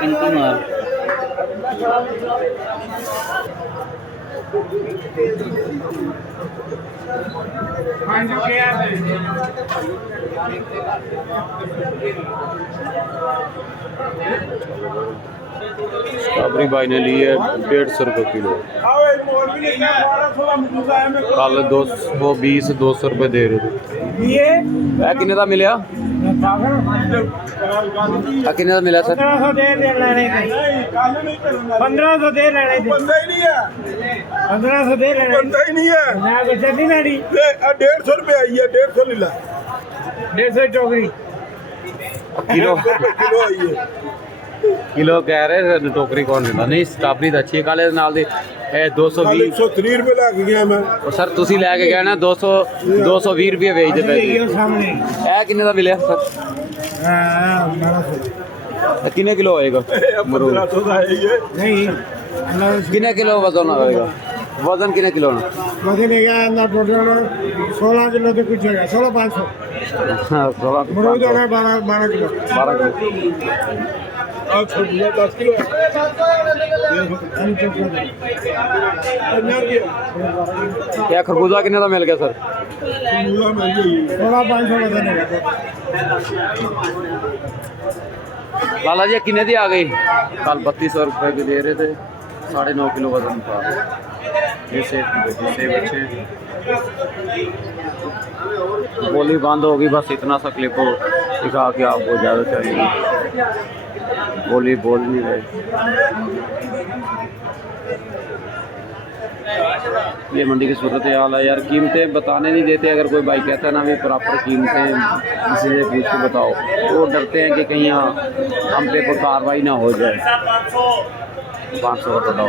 गिनती मार स्ट्रॉबेरी भाई ने ली है 150 रुपये किलो। कल 220 200 रुपये दे रहे थे। किन्ने का मिले किन्ने का मिला सर? 1500 दे लेने 1500 दे लेने 1500 दे लेने बंदा ही नहीं है। मैं बच्चा नहीं लेनी 150 रुपये आई है 150 ले ला 150 टोकरी किलो किलो आई है। किलो कह रहे टोकरी कौन देता नहीं। स्ट्रॉबेरी तो अच्छी काले नाल दी 220 130 रुपये लग गया मैं। सर तुसी लैके गए ना 220 रुपये बेचते पे। सामने किन्ने का मिले सर? किन्ने किलो होएगा मरूद? 1500 का है ये। नहीं किन्ने किलो वजन होएगा? वजन किन्ने किलो ना? वजन है क्या ना टोटल 16 किलो तो कुछ होगा 16500 मरूद हो गए 12 किलो 12 किलो। और छोटा 10 किलो क्या खरबूजा किन्ने का मिल गया सर? 16500 वजन है। लाला जी किन्ने दी आ गई? कल 3200 रुपये की दे रहे थे 9.5 किलो वजन था। ये सेब अच्छे बोली बंद होगी बस इतना सा क्लिप दिखा के आपको ज़्यादा चाहिए। बोली बोल नहीं रहे। ये मंडी की सूरत हाल है यार। कीमतें बताने नहीं देते। अगर कोई भाई कहता है ना भी प्रॉपर कीमतें किसी से पूछ के बताओ वो डरते हैं कि कहीं हम पे कोई कार्रवाई ना हो जाए। 500 का टोटा